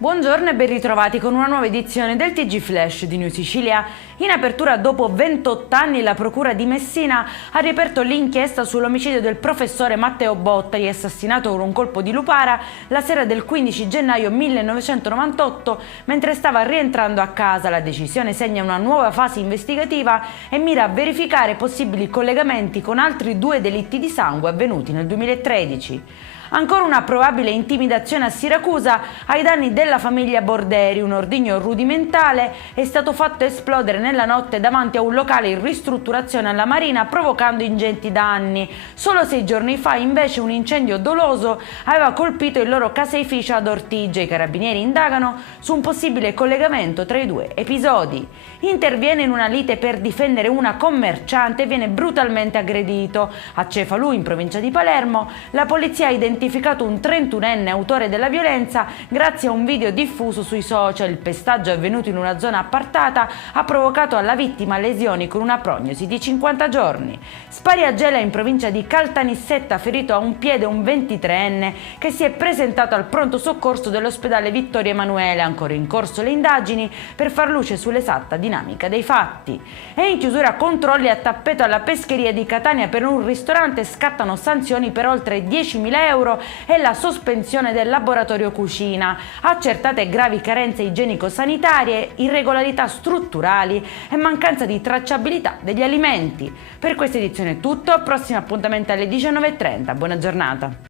Buongiorno e ben ritrovati con una nuova edizione del TG Flash di New Sicilia. In apertura, dopo 28 anni, la Procura di Messina ha riaperto l'inchiesta sull'omicidio del professore Matteo Bottari, assassinato con un colpo di lupara la sera del 15 gennaio 1998 mentre stava rientrando a casa. La decisione segna una nuova fase investigativa e mira a verificare possibili collegamenti con altri 2 delitti di sangue avvenuti nel 2013. Ancora una probabile intimidazione a Siracusa ai danni della famiglia Borderi. Un ordigno rudimentale è stato fatto esplodere nella notte davanti a un locale in ristrutturazione alla Marina, provocando ingenti danni. Solo 6 giorni fa, invece, un incendio doloso aveva colpito il loro caseificio ad Ortigia. I carabinieri indagano su un possibile collegamento tra i 2 episodi. Interviene in una lite per difendere una commerciante e viene brutalmente aggredito. A Cefalù, in provincia di Palermo, la polizia ha identificato un 31enne autore della violenza grazie a un video diffuso sui social. Il pestaggio, avvenuto in una zona appartata, ha provocato alla vittima lesioni con una prognosi di 50 giorni. Spari a Gela, in provincia di Caltanissetta, ha ferito a un piede un 23enne che si è presentato al pronto soccorso dell'ospedale Vittorio Emanuele. Ancora in corso le indagini per far luce sull'esatta dinamica dei fatti. E in chiusura, controlli a tappeto alla pescheria di Catania per un ristorante. Scattano sanzioni per oltre 10.000 euro e la sospensione del laboratorio cucina. Accertate gravi carenze igienico-sanitarie, irregolarità strutturali e mancanza di tracciabilità degli alimenti. Per questa edizione è tutto, prossimo appuntamento alle 19:30. Buona giornata.